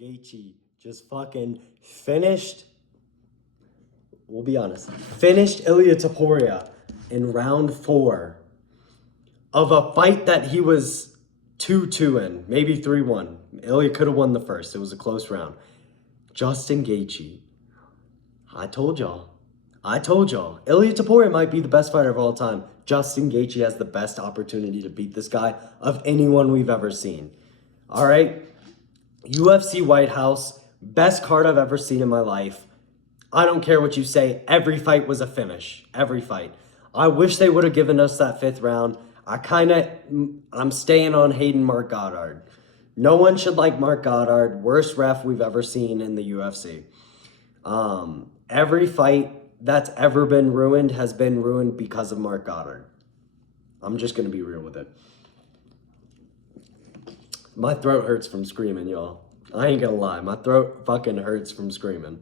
Gaethje just fucking finished, we'll be honest, finished Ilia Topuria in round 4 of a fight that he was 2-2 in, maybe 3-1. Ilia could have won the first. It was a close round. Justin Gaethje. I told y'all. Ilia Topuria might be the best fighter of all time. Justin Gaethje has the best opportunity to beat this guy of anyone we've ever seen. All right? UFC White House, best card I've ever seen in my life. I don't care what you say. Every fight was a finish. Every fight. I wish they would have given us that 5th round. I'm staying on Hayden Mark Goddard. No one should like Mark Goddard. Worst ref we've ever seen in the UFC. Every fight that's ever been ruined has been ruined because of Mark Goddard. I'm just going to be real with it. My throat hurts from screaming, y'all. I ain't going to lie. My throat fucking hurts from screaming.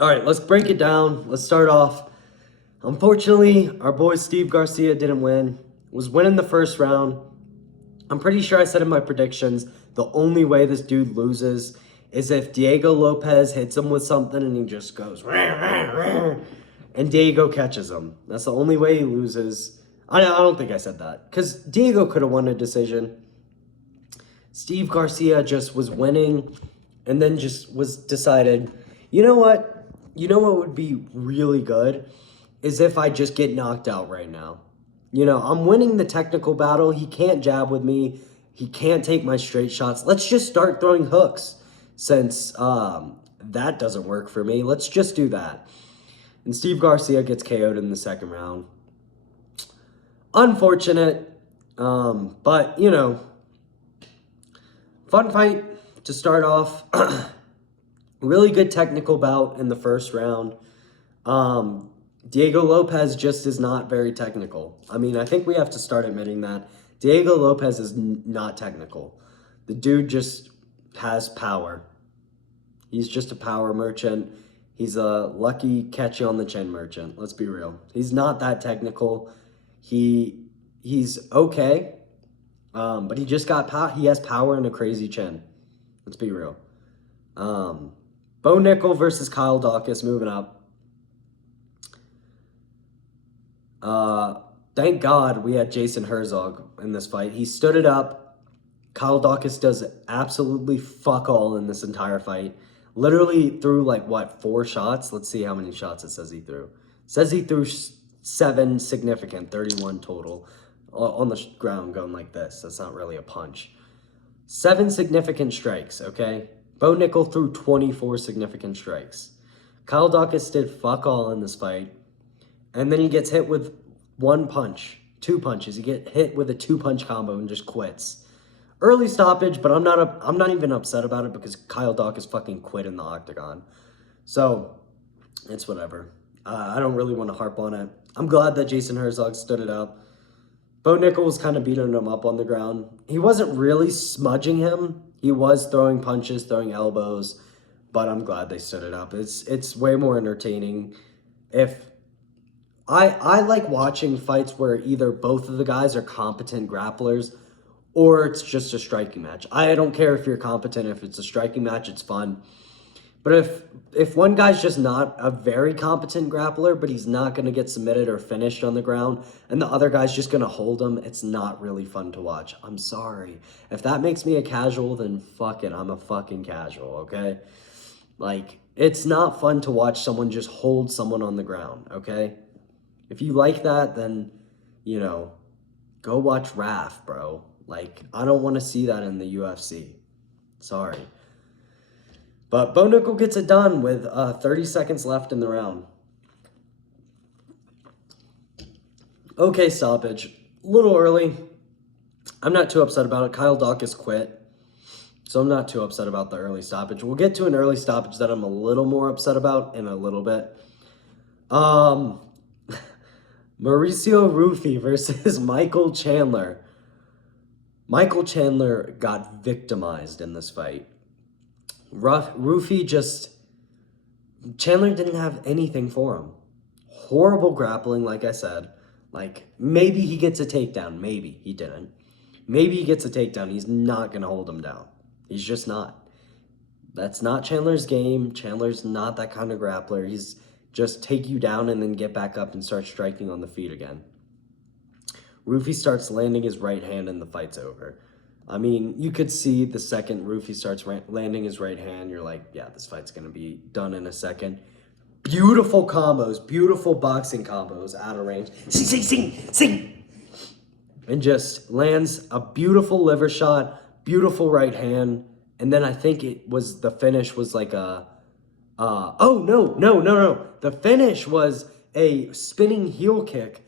All right, let's break it down. Let's start off. Unfortunately, our boy Steve Garcia didn't win. Was winning the first round. I'm pretty sure I said in my predictions, the only way this dude loses is if Diego Lopez hits him with something and he just goes, rah, rah, rah, and Diego catches him. That's the only way he loses. I don't think I said that, because Diego could have won a decision. Steve Garcia just was winning and then just was decided, you know what? You know what would be really good is if I just get knocked out right now. You know, I'm winning the technical battle. He can't jab with me. He can't take my straight shots. Let's just start throwing hooks. Since that doesn't work for me, let's just do that. And Steve Garcia gets KO'd in the 2nd round. Unfortunate, but, you know, fun fight to start off. Really good technical bout in the 1st round. Diego Lopez just is not very technical. I mean, I think we have to start admitting that. Diego Lopez is not technical. The dude just has power. He's just a power merchant. He's a lucky catch you on the chin merchant. Let's be real. He's not that technical. He's okay, but he just got power. He has power and a crazy chin. Let's be real. Bo Nickel versus Kyle Dawkins moving up. Thank God we had Jason Herzog in this fight. He stood it up. Kyle Dawkins does absolutely fuck all in this entire fight. Literally threw like, what, 4 shots? Let's see how many shots it says he threw. It says he threw 7 significant, 31 total on the ground going like this. That's not really a punch. 7 significant strikes, okay? Bo Nickel threw 24 significant strikes. Kyle Dawkins did fuck all in this fight. And then he gets hit with 1 punch, 2 punches. He gets hit with a 2-punch combo and just quits. Early stoppage, but I'm not even upset about it because Kyle Dawkins fucking quit in the octagon. So, it's whatever. I don't really want to harp on it. I'm glad that Jason Herzog stood it up. Bo Nickel was kind of beating him up on the ground. He wasn't really smudging him. He was throwing punches, throwing elbows, but I'm glad they stood it up. It's way more entertaining. I like watching fights where either both of the guys are competent grapplers or it's just a striking match. I don't care if you're competent. If it's a striking match, it's fun. But if one guy's just not a very competent grappler, but he's not going to get submitted or finished on the ground, and the other guy's just going to hold him, it's not really fun to watch. I'm sorry. If that makes me a casual, then fuck it. I'm a fucking casual, okay? Like, it's not fun to watch someone just hold someone on the ground, okay? If you like that, then, you know, go watch RAF, bro. Like, I don't want to see that in the UFC. Sorry. But Bo Nickel gets it done with 30 seconds left in the round. Okay, stoppage. A little early. I'm not too upset about it. Kyle Dawkins quit. So I'm not too upset about the early stoppage. We'll get to an early stoppage that I'm a little more upset about in a little bit. Mauricio Rufy versus Michael Chandler. Michael Chandler got victimized in this fight. Rufy just... Chandler didn't have anything for him. Horrible grappling, like I said. Like, maybe he gets a takedown. Maybe he didn't. Maybe he gets a takedown. He's not going to hold him down. He's just not. That's not Chandler's game. Chandler's not that kind of grappler. He's just take you down and then get back up and start striking on the feet again. Rufy starts landing his right hand and the fight's over. I mean, you could see the second Rufy starts landing his right hand, you're like, yeah, this fight's going to be done in a second. Beautiful combos, beautiful boxing combos out of range. Sing! And just lands a beautiful liver shot, beautiful right hand. And then I think it was, the finish was like a, oh, no. The finish was a spinning heel kick,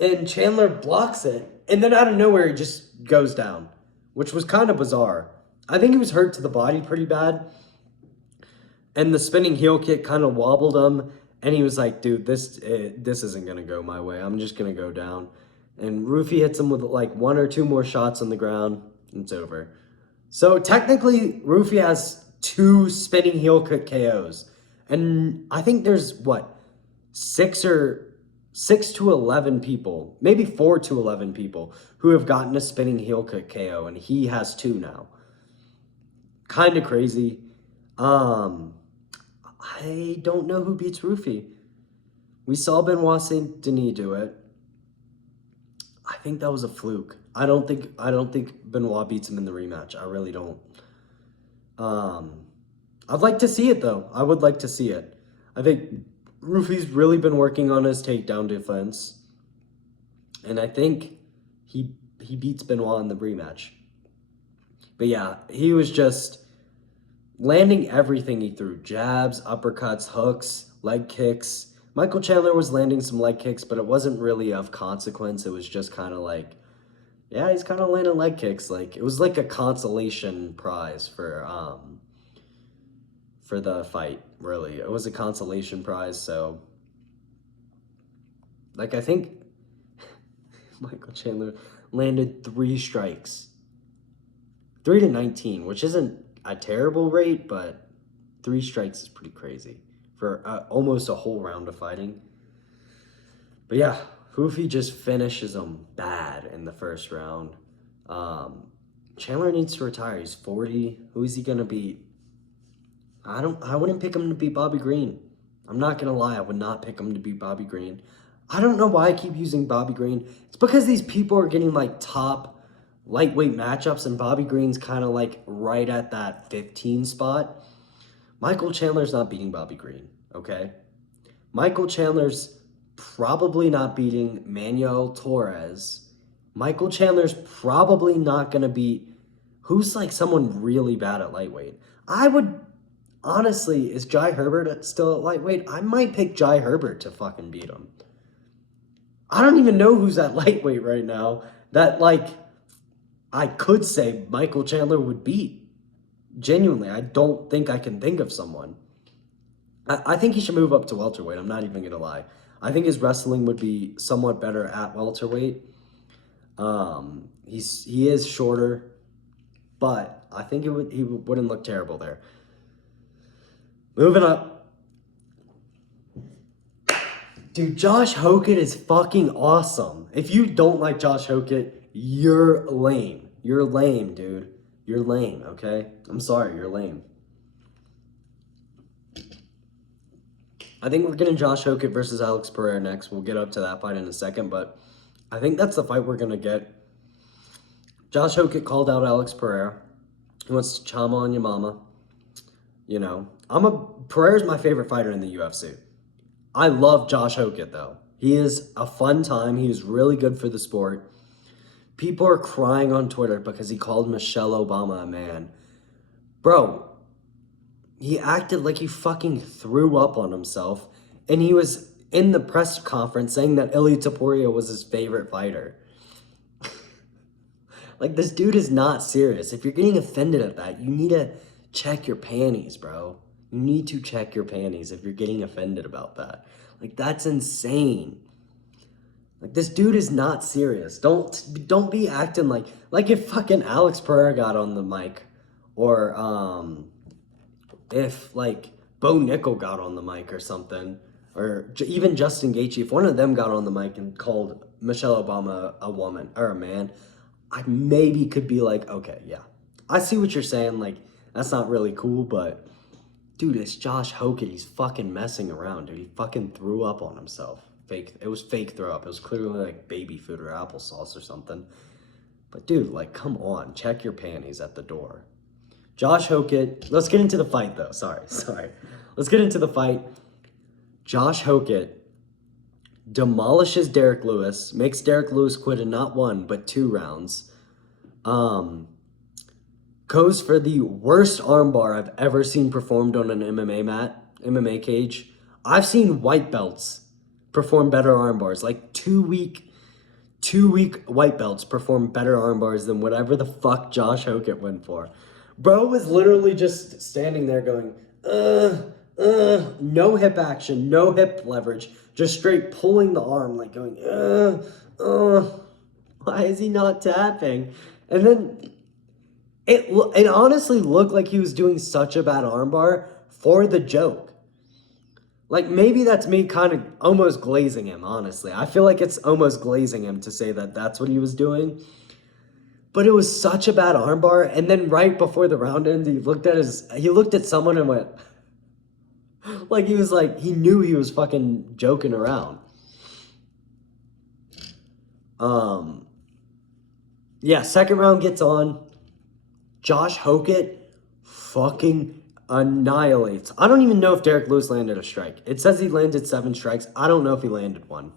and Chandler blocks it. And then out of nowhere, he just goes down, which was kind of bizarre. I think he was hurt to the body pretty bad. And the spinning heel kick kind of wobbled him. And he was like, dude, this isn't going to go my way. I'm just going to go down. And Rufy hits him with like 1 or 2 more shots on the ground. And it's over. So technically, Rufy has 2 spinning heel kick KOs. And I think there's, 6 to 11 people, maybe 4 to 11 people who have gotten a spinning heel kick KO, and he has 2 now. Kind of crazy. I don't know who beats Rufy. We saw Benoit Saint Denis do it. I think that was a fluke. I don't think Benoit beats him in the rematch. I really don't. I'd like to see it though. I would like to see it. I think Rufy's really been working on his takedown defense, and I think he beats Benoit in the rematch. But yeah, he was just landing everything he threw. Jabs, uppercuts, hooks, leg kicks. Michael Chandler was landing some leg kicks, but it wasn't really of consequence. It was just kind of like, yeah, he's kind of landing leg kicks. Like, it was like a consolation prize for the fight, really. It was a consolation prize, so like, I think Michael Chandler landed 3 strikes. 3 to 19, which isn't a terrible rate, but 3 strikes is pretty crazy for almost a whole round of fighting. But yeah, Rufy just finishes him bad in the first round. Chandler needs to retire. He's 40. Who is he gonna beat? I wouldn't pick him to beat Bobby Green. I'm not gonna lie, I would not pick him to beat Bobby Green. I don't know why I keep using Bobby Green. It's because these people are getting like top lightweight matchups, and Bobby Green's kind of like right at that 15 spot. Michael Chandler's not beating Bobby Green, okay? Michael Chandler's probably not beating Manuel Torres. Michael Chandler's probably not going to beat, who's like someone really bad at lightweight? I would, honestly, is Jai Herbert still at lightweight? I might pick Jai Herbert to fucking beat him. I don't even know who's at lightweight right now that, like, I could say Michael Chandler would beat. Genuinely, I don't think I can think of someone. I think he should move up to welterweight. I'm not even going to lie. I think his wrestling would be somewhat better at welterweight. He is shorter, but I think he wouldn't look terrible there. Moving up. Dude, Josh Hokett is fucking awesome. If you don't like Josh Hokett, you're lame. You're lame, dude. You're lame, okay? I'm sorry, you're lame. I think we're getting Josh Hokett versus Alex Pereira next. We'll get up to that fight in a second, but I think that's the fight we're going to get. Josh Hokett called out Alex Pereira. He wants to chama on your mama. You know, Pereira's my favorite fighter in the UFC. I love Josh Hokett, though. He is a fun time. He is really good for the sport. People are crying on Twitter because he called Michelle Obama a man. Bro, he acted like he fucking threw up on himself, and he was in the press conference saying that Ilia Topuria was his favorite fighter. Like, this dude is not serious. If you're getting offended at that, you need to check your panties, bro. You need to check your panties if you're getting offended about that. Like, that's insane. Like, this dude is not serious. Don't be acting like if fucking Alex Pereira got on the mic, or if like Bo Nickel got on the mic or something, or even Justin Gaethje, if one of them got on the mic and called Michelle Obama a woman or a man, I maybe could be like, okay, yeah, I see what you're saying. Like, That's not really cool, but dude, it's Josh Hockett. He's fucking messing around, dude. He fucking threw up on himself. Fake. It was fake throw up. It was clearly like baby food or applesauce or something. But dude, like, come on. Check your panties at the door. Josh Hockett. Let's get into the fight, though. Sorry. Let's get into the fight. Josh Hockett demolishes Derek Lewis, makes Derek Lewis quit in not 1, but 2 rounds. Goes for the worst armbar I've ever seen performed on an MMA cage. I've seen white belts perform better armbars, like 2-week white belts perform better armbars than whatever the fuck Josh Hockett went for. Bro was literally just standing there going, no hip action, no hip leverage, just straight pulling the arm, like going, why is he not tapping? And then it honestly looked like he was doing such a bad armbar for the joke. Like, maybe that's me kind of almost glazing him, honestly. I feel like it's almost glazing him to say that that's what he was doing. But it was such a bad armbar, and then right before the round ended, he looked at someone and went, like, he knew he was fucking joking around. Yeah, second round gets on. Josh Hockett fucking annihilates. I don't even know if Derek Lewis landed a strike. It says he landed 7 strikes. I don't know if he landed 1.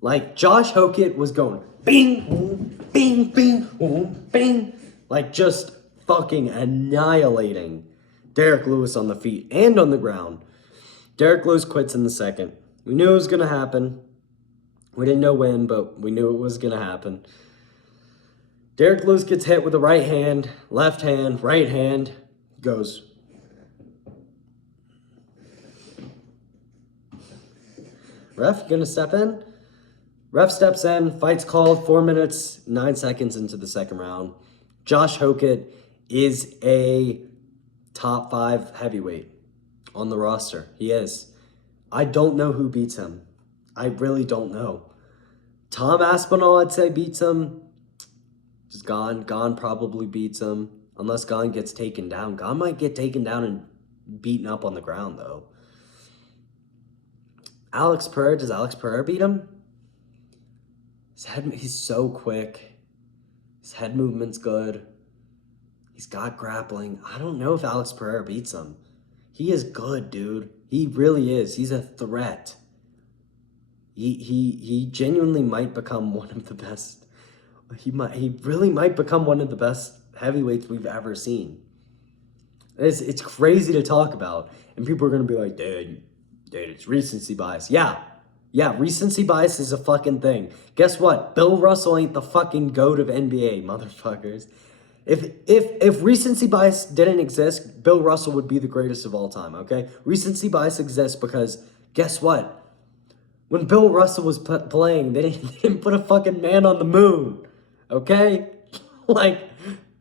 Like, Josh Hockett was going bing, boom, bing, bing, boom, bing. Like, just fucking annihilating Derek Lewis on the feet and on the ground. Derek Lewis quits in the second. We knew it was going to happen. We didn't know when, but we knew it was going to happen. Derek Lewis gets hit with the right hand, left hand, right hand, goes. Ref gonna step in? Ref steps in, fight's called, 4 minutes, 9 seconds into the second round. Josh Hockett is a top 5 heavyweight on the roster. He is. I don't know who beats him. I really don't know. Tom Aspinall, I'd say, beats him. Just Gane. Gane probably beats him. Unless Gane gets taken down. Gane might get taken down and beaten up on the ground, though. Alex Pereira, does Alex Pereira beat him? He's so quick. His head movement's good. He's got grappling. I don't know if Alex Pereira beats him. He is good, dude. He really is. He's a threat. He genuinely might become one of the best. He really might become one of the best heavyweights we've ever seen. It's crazy to talk about, and people are gonna be like, dude, it's recency bias. Yeah, recency bias is a fucking thing. Guess what? Bill Russell ain't the fucking GOAT of NBA, motherfuckers. If recency bias didn't exist, Bill Russell would be the greatest of all time, okay? Recency bias exists because, guess what? When Bill Russell was playing, they didn't put a fucking man on the moon, okay? Like,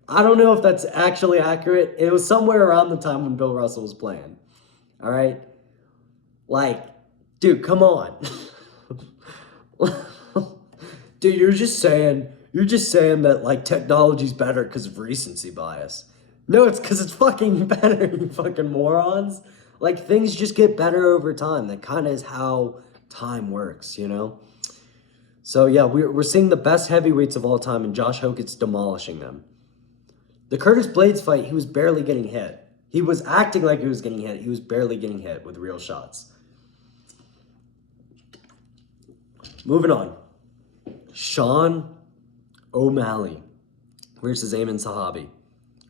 I don't know if that's actually accurate. It was somewhere around the time when Bill Russell was playing, all right? Like, dude, come on. Dude, you're just saying that, like, technology's better because of recency bias. No, it's because it's fucking better, you fucking morons. Like, things just get better over time. That kind of is how time works, you know? So, yeah, we're seeing the best heavyweights of all time, and Josh Hockett's demolishing them. The Curtis Blaydes fight, he was barely getting hit. He was acting like he was getting hit. He was barely getting hit with real shots. Moving on. Sean O'Malley versus Aiemann Zahabi.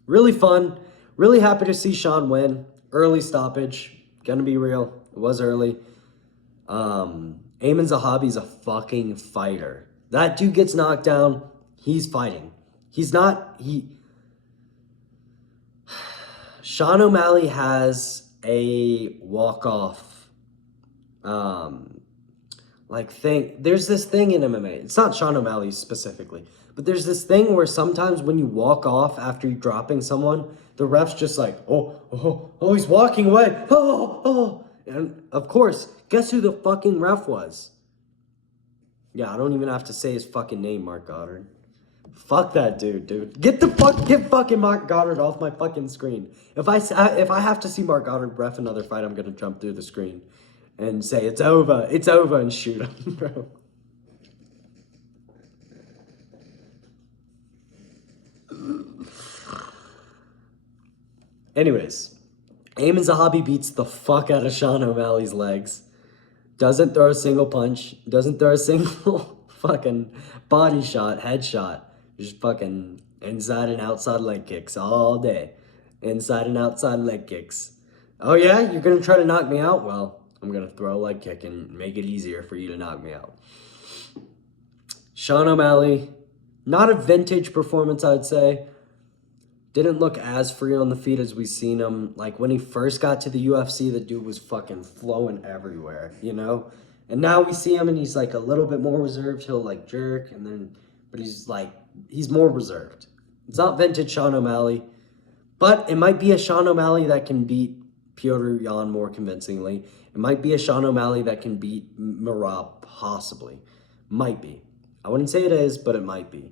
Really fun. Really happy to see Sean win. Early stoppage. Gonna be real. It was early. Aiemann Zahabi's a fucking fighter. That dude gets knocked down. He's fighting. Sean O'Malley has a walk-off thing. There's this thing in MMA. It's not Sean O'Malley specifically, but there's this thing where sometimes when you walk off after you're dropping someone, the ref's just like, oh, he's walking away. Oh. And of course, guess who the fucking ref was? Yeah, I don't even have to say his fucking name, Mark Goddard. Fuck that dude. Get fucking Mark Goddard off my fucking screen. If I have to see Mark Goddard ref another fight, I'm gonna jump through the screen and say it's over, and shoot him, bro. Anyways, Amin Zahabi beats the fuck out of Sean O'Malley's legs. Doesn't throw a single punch. Doesn't throw a single fucking body shot, headshot. Just fucking inside and outside leg kicks all day. Inside and outside leg kicks. Oh yeah? You're gonna try to knock me out? Well, I'm gonna throw a leg kick and make it easier for you to knock me out. Sean O'Malley, not a vintage performance, I'd say. Didn't look as free on the feet as we seen him. Like, when he first got to the UFC, the dude was fucking flowing everywhere, you know? And now we see him and he's, like, a little bit more reserved. He'll, like, jerk, and then... But he's, like... He's more reserved. It's not vintage Sean O'Malley. But it might be a Sean O'Malley that can beat Petr Yan more convincingly. It might be a Sean O'Malley that can beat Merab, possibly. Might be. I wouldn't say it is, but it might be.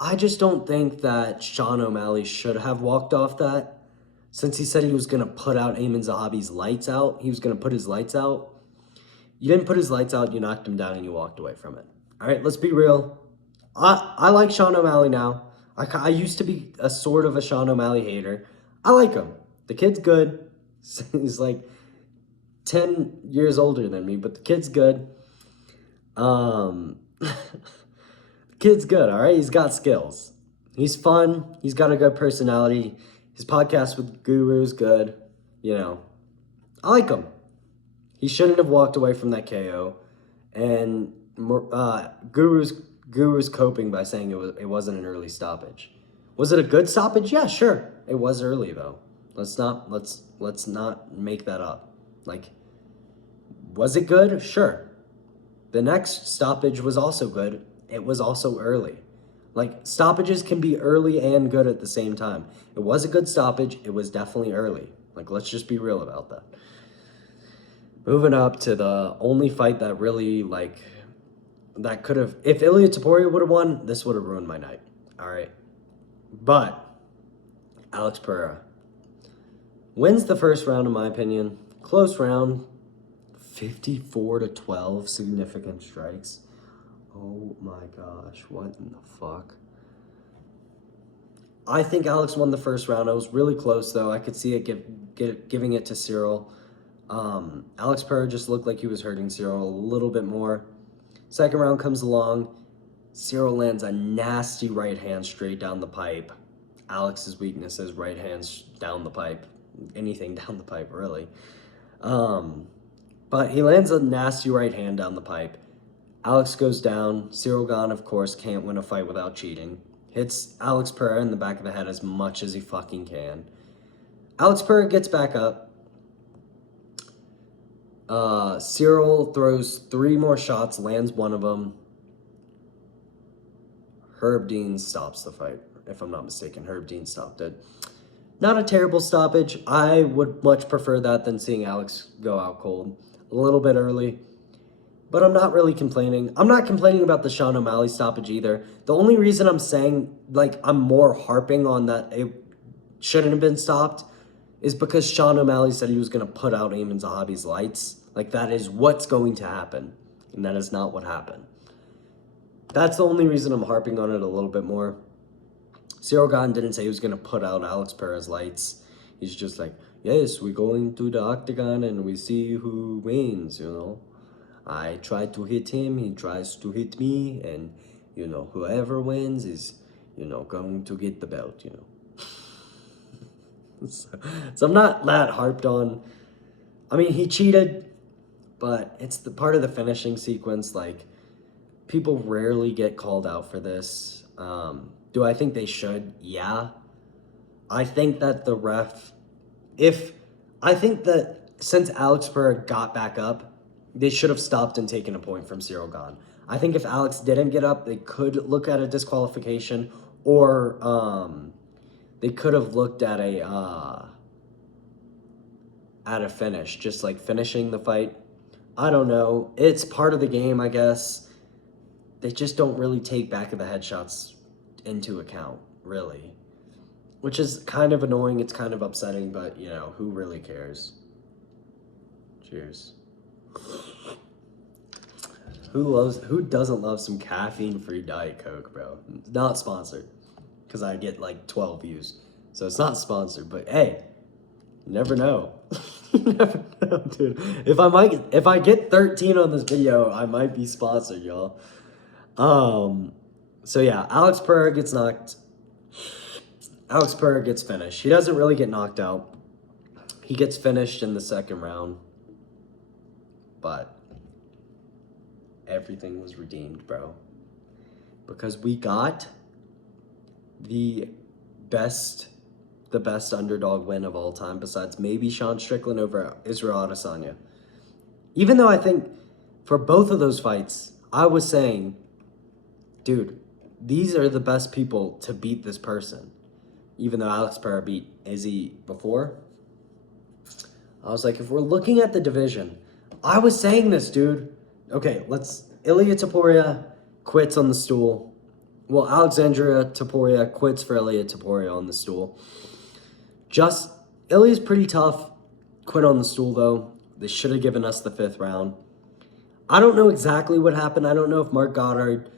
I just don't think that Sean O'Malley should have walked off that. Since he said he was going to put out Amin Zahabi's lights out, he was going to put his lights out. You didn't put his lights out, you knocked him down, and you walked away from it. All right, let's be real. I like Sean O'Malley now. I used to be a sort of a Sean O'Malley hater. I like him. The kid's good. He's like 10 years older than me, but the kid's good. Kid's good, all right? He's got skills. He's fun. He's got a good personality. His podcast with Guru is good. You know, I like him. He shouldn't have walked away from that KO. And Guru's coping by saying it wasn't an early stoppage. Was it a good stoppage? Yeah, sure. It was early though. Let's not make that up. Like, was it good? Sure. The next stoppage was also good. It was also early. Like, stoppages can be early and good at the same time. It was a good stoppage. It was definitely early. Like, let's just be real about that. Moving up to the only fight that really, like, that could have... If Ilia Topuria would have won, this would have ruined my night. All right. But Alex Pereira wins the first round, in my opinion. Close round. 54-12 significant strikes. Oh my gosh, what in the fuck? I think Alex won the first round. It was really close, though. I could see it giving it to Cyril. Alex Pereira just looked like he was hurting Cyril a little bit more. Second round comes along. Cyril lands a nasty right hand straight down the pipe. Alex's weakness is right hands down the pipe. Anything down the pipe, really. But he lands a nasty right hand down the pipe. Alex goes down. Cyril Gane, of course, can't win a fight without cheating. Hits Alex Pereira in the back of the head as much as he fucking can. Alex Pereira gets back up. Cyril throws 3 more shots, lands one of them. Herb Dean stops the fight, if I'm not mistaken. Herb Dean stopped it. Not a terrible stoppage. I would much prefer that than seeing Alex go out cold. A little bit early. But I'm not really complaining. I'm not complaining about the Sean O'Malley stoppage either. The only reason I'm saying, like, I'm more harping on that it shouldn't have been stopped is because Sean O'Malley said he was going to put out Amin Zahabi's lights. Like, that is what's going to happen. And that is not what happened. That's the only reason I'm harping on it a little bit more. Cyril Gane didn't say he was going to put out Alex Pereira's lights. He's just like, yes, we go into the octagon and we see who wins, you know. I try to hit him, he tries to hit me, and, you know, whoever wins is, you know, going to get the belt, you know. So I'm not that harped on. I mean, he cheated, but it's the part of the finishing sequence. Like, people rarely get called out for this. Do I think they should? Yeah. I think that the ref, I think that since Alex Pereira got back up, they should have stopped and taken a point from Cyril Gane. I think if Alex didn't get up, they could look at a disqualification, or they could have looked at at a finish, just like finishing the fight. I don't know. It's part of the game, I guess. They just don't really take back of the headshots into account, really. Which is kind of annoying. It's kind of upsetting, but, you know, who really cares? Cheers. Who doesn't love some caffeine-free Diet Coke, bro? Not sponsored, because I get like 12 views. So it's not sponsored, but hey, you never know. You never know, dude. If I get 13 on this video, I might be sponsored, y'all. So yeah, Alex Pereira gets knocked. Alex Pereira gets finished. He doesn't really get knocked out. He gets finished in the second round. But everything was redeemed, bro. Because we got the best underdog win of all time, besides maybe Sean Strickland over Israel Adesanya. Even though I think for both of those fights, I was saying, dude, these are the best people to beat this person. Even though Alex Pereira beat Izzy before, I was like, if we're looking at the division, I was saying this, dude. Okay, Ilia Topuria quits on the stool. Well, Alexandria Topuria quits for Ilia Topuria on the stool. Ilia's pretty tough. Quit on the stool, though. They should have given us the 5th round. I don't know exactly what happened. I don't know if Marc Goddard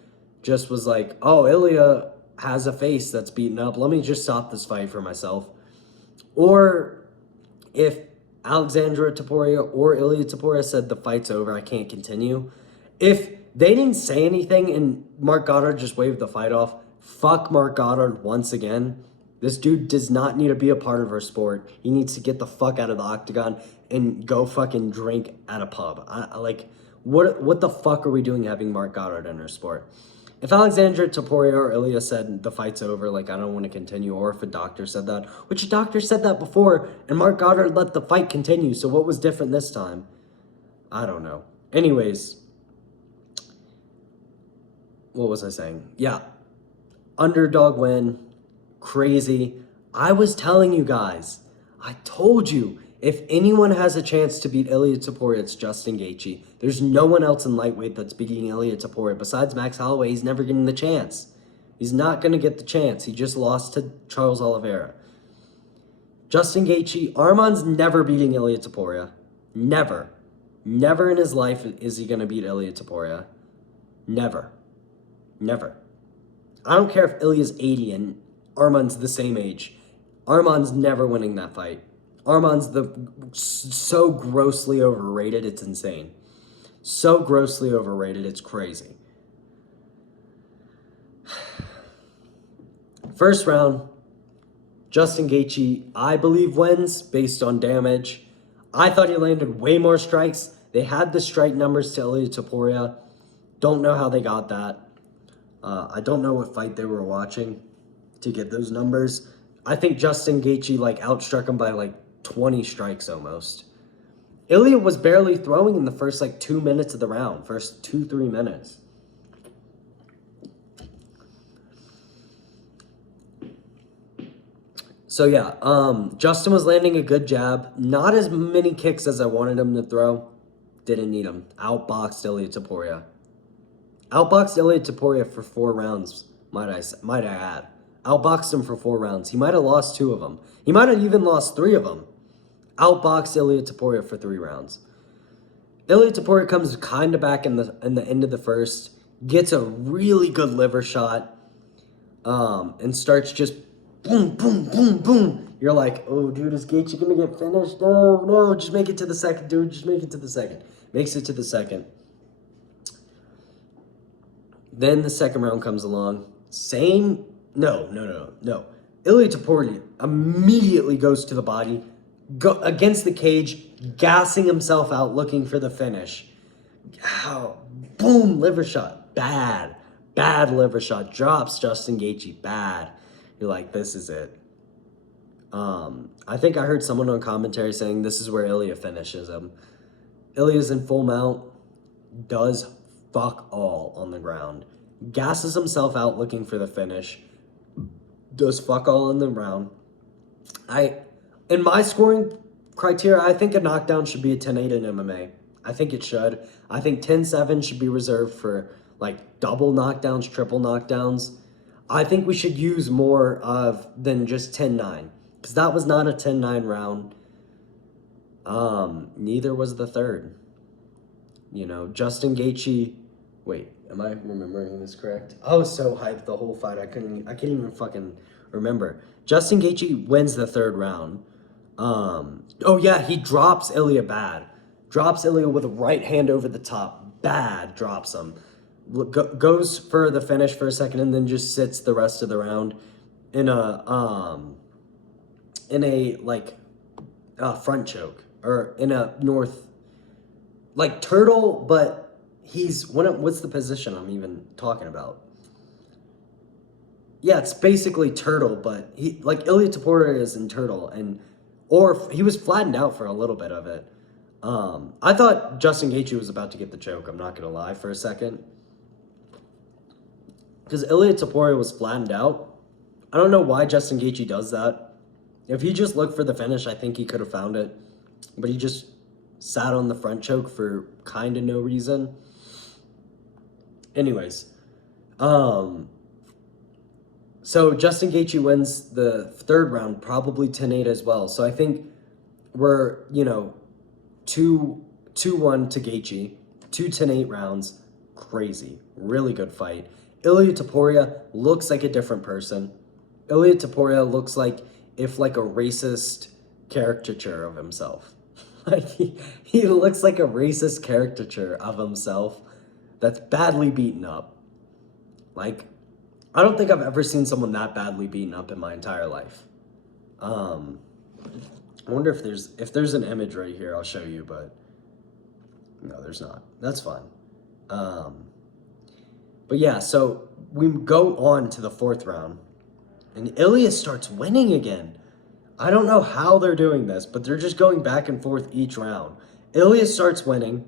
just was like, oh, Ilia has a face that's beaten up. Let me just stop this fight for myself. Or if Alexandra Topuria or Ilia Topuria said the fight's over, I can't continue. If they didn't say anything and Marc Goddard just waved the fight off, fuck Marc Goddard once again. This dude does not need to be a part of our sport. He needs to get the fuck out of the octagon and go fucking drink at a pub. What the fuck are we doing having Marc Goddard in our sport? If Alexandra Topuria or Ilia said the fight's over, like I don't want to continue, or if a doctor said that, which a doctor said that before, and Marc Goddard let the fight continue, so what was different this time? I don't know. Anyways, what was I saying? Yeah, underdog win, crazy. I was telling you guys, I told you, if anyone has a chance to beat Ilia Topuria, it's Justin Gaethje. There's no one else in lightweight that's beating Ilia Topuria. Besides Max Holloway, he's never getting the chance. He's not going to get the chance. He just lost to Charles Oliveira. Justin Gaethje, Arman's never beating Ilia Topuria. Never. Never in his life is he going to beat Ilia Topuria. Never. Never. I don't care if Ilia's 80 and Arman's the same age. Arman's never winning that fight. Arman's so grossly overrated, it's insane. So grossly overrated, it's crazy. First round, Justin Gaethje, I believe, wins based on damage. I thought he landed way more strikes. They had the strike numbers to Ilia Topuria. Don't know how they got that. I don't know what fight they were watching to get those numbers. I think Justin Gaethje outstruck him by 20 strikes almost. Ilia was barely throwing in the first 2 minutes of the round, first 2-3 minutes. So yeah, Justin was landing a good jab. Not as many kicks as I wanted him to throw. Didn't need him. Outboxed Ilia Topuria. Outboxed Ilia Topuria for 4 rounds, might I add. Outboxed him for 4 rounds. He might have lost 2 of them. He might have even lost 3 of them. Outboxed Ilia Topuria for 3 rounds. Ilia Topuria comes kind of back in the end of the first, gets a really good liver shot, and starts just boom, boom, boom, boom. You're like, oh, dude, is Gaethje gonna get finished? No, just make it to the second, dude. Just make it to the second. Makes it to the second. Then the second round comes along. No. Ilia Topuria immediately goes to the body, against the cage, gassing himself out, looking for the finish. Ow. Boom, liver shot. Bad liver shot. Drops Justin Gaethje. Bad. You're like, this is it. I think I heard someone on commentary saying this is where Ilia finishes him. Ilia's in full mount, does fuck all on the ground. Gasses himself out looking for the finish. Does fuck all in the round. In my scoring criteria, I think a knockdown should be a 10-8 in MMA. I think it should. I think 10-7 should be reserved for like double knockdowns, triple knockdowns. I think we should use more of than just 10-9 because that was not a 10-9 round. Neither was the third. You know, Justin Gaethje. Wait, am I remembering this correct? I was so hyped the whole fight. I can't even fucking remember. Justin Gaethje wins the third round. Oh yeah, he drops Ilya bad. Drops Ilya with a right hand over the top. Bad, drops him. Goes for the finish for a second and then just sits the rest of the round in a like front choke or in a north like turtle, but he's what's the position I'm even talking about? Yeah, it's basically turtle, but he like Ilya Topuria is in turtle or he was flattened out for a little bit of it. I thought Justin Gaethje was about to get the choke. I'm not gonna lie for a second, because Ilya Topuria was flattened out. I don't know why Justin Gaethje does that. If he just looked for the finish, I think he could have found it, but he just sat on the front choke for kind of no reason. Anyways, so Justin Gaethje wins the third round, probably 10-8 as well. So I think we're, 2-1 to Gaethje, 2 10-8 rounds. Crazy. Really good fight. Ilya Topuria looks like a different person. Ilya Topuria looks like if like a racist caricature of himself. Like he looks like a racist caricature of himself that's badly beaten up. Like, I don't think I've ever seen someone that badly beaten up in my entire life. I wonder if there's an image right here, I'll show you, but no, there's not. That's fine. But yeah, so we go on to the fourth round, and Ilya starts winning again. I don't know how they're doing this, but they're just going back and forth each round. Ilya starts winning.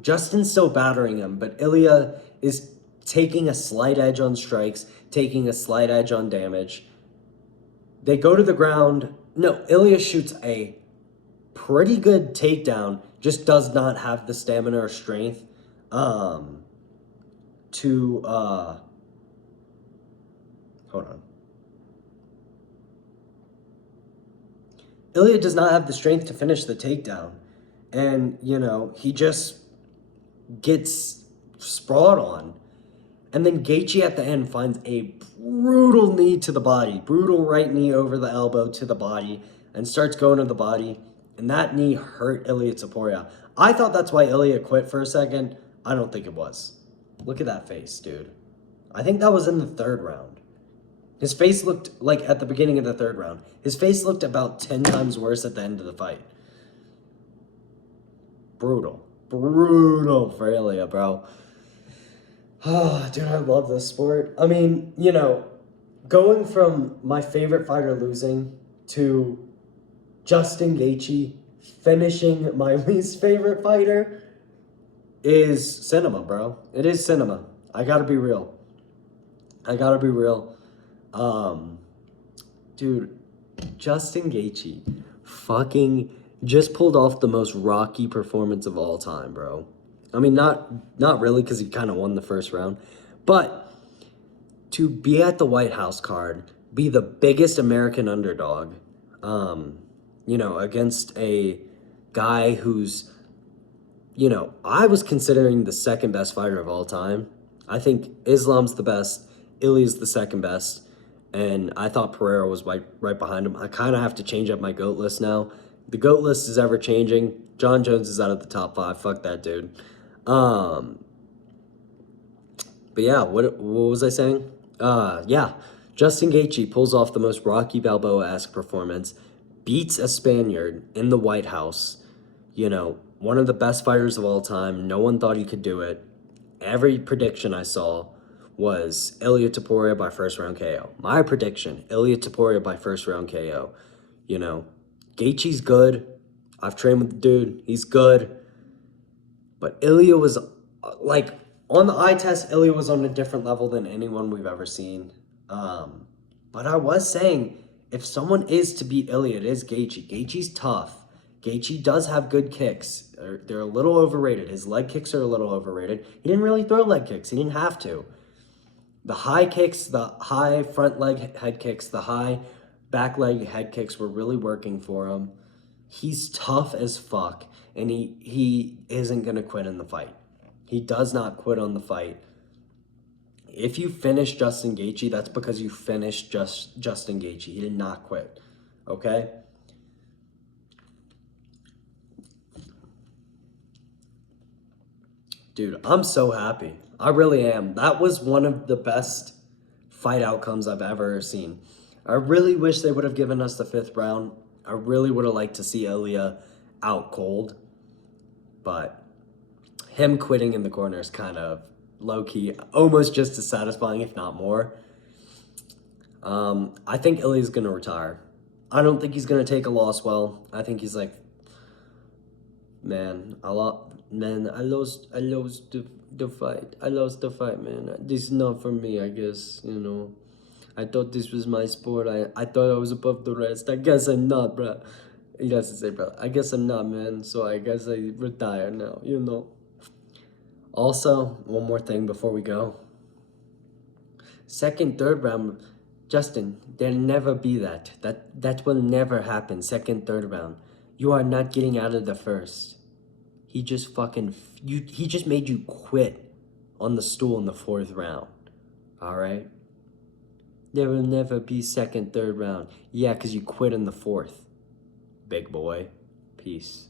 Justin's still battering him, but Ilya is taking a slight edge on strikes, taking a slight edge on damage. They go to the ground. No, Ilya shoots a pretty good takedown, just does not have the stamina or strength to hold on. Ilya does not have the strength to finish the takedown. And, he just gets sprawled on. And then Gaethje at the end finds a brutal knee to the body, brutal right knee over the elbow to the body, and starts going to the body. And that knee hurt Ilya Topuria. I thought that's why Ilya quit for a second. I don't think it was. Look at that face, dude. I think that was in the third round. His face looked like at the beginning of the third round. His face looked about 10 times worse at the end of the fight. Brutal. Brutal for Ilya, bro. Oh, dude, I love this sport. I mean, going from my favorite fighter losing to Justin Gaethje finishing my least favorite fighter is cinema, bro. It is cinema. I gotta be real. Dude, Justin Gaethje fucking just pulled off the most rocky performance of all time, bro. I mean, not really, because he kind of won the first round, but to be at the White House card, be the biggest American underdog, against a guy who's, I was considering the second best fighter of all time. I think Islam's the best, Ilya's the second best, and I thought Pereira was right behind him. I kind of have to change up my GOAT list now. The GOAT list is ever changing. John Jones is out of the top 5. Fuck that dude. But yeah, what was I saying? Justin Gaethje pulls off the most Rocky Balboa-esque performance, beats a Spaniard in the White House. One of the best fighters of all time. No one thought he could do it. Every prediction I saw was Ilya Topuria by first round KO. My prediction, Ilya Topuria by first round KO. Gaethje's good. I've trained with the dude. He's good. But Ilya was, on the eye test, Ilya was on a different level than anyone we've ever seen. But I was saying, if someone is to beat Ilya, it is Gaethje. Gaethje's tough. Gaethje does have good kicks. They're a little overrated. His leg kicks are a little overrated. He didn't really throw leg kicks. He didn't have to. The high kicks, the high front leg head kicks, the high back leg head kicks were really working for him. He's tough as fuck, and he isn't going to quit in the fight. He does not quit on the fight. If you finish Justin Gaethje, that's because you finished Justin Gaethje. He did not quit, okay? Dude, I'm so happy. I really am. That was one of the best fight outcomes I've ever seen. I really wish they would have given us the 5th round. I really would have liked to see Ilya out cold. But him quitting in the corner is kind of low-key, almost just as satisfying, if not more. I think Ilya's going to retire. I don't think he's going to take a loss well. I think he's like, man, I lost the fight. I lost the fight, man. This is not for me, I guess, you know. I thought this was my sport. I thought I was above the rest. I guess I'm not, bro. He doesn't say, bro. I guess I'm not, man. So I guess I retire now, you know. Also, one more thing before we go. 2nd, 3rd round, Justin, there'll never be that. That will never happen. 2nd, 3rd round. You are not getting out of the 1st. He just he just made you quit on the stool in the 4th round. All right? There will never be 2nd, 3rd round. Yeah, because you quit in the 4th. Big boy. Peace.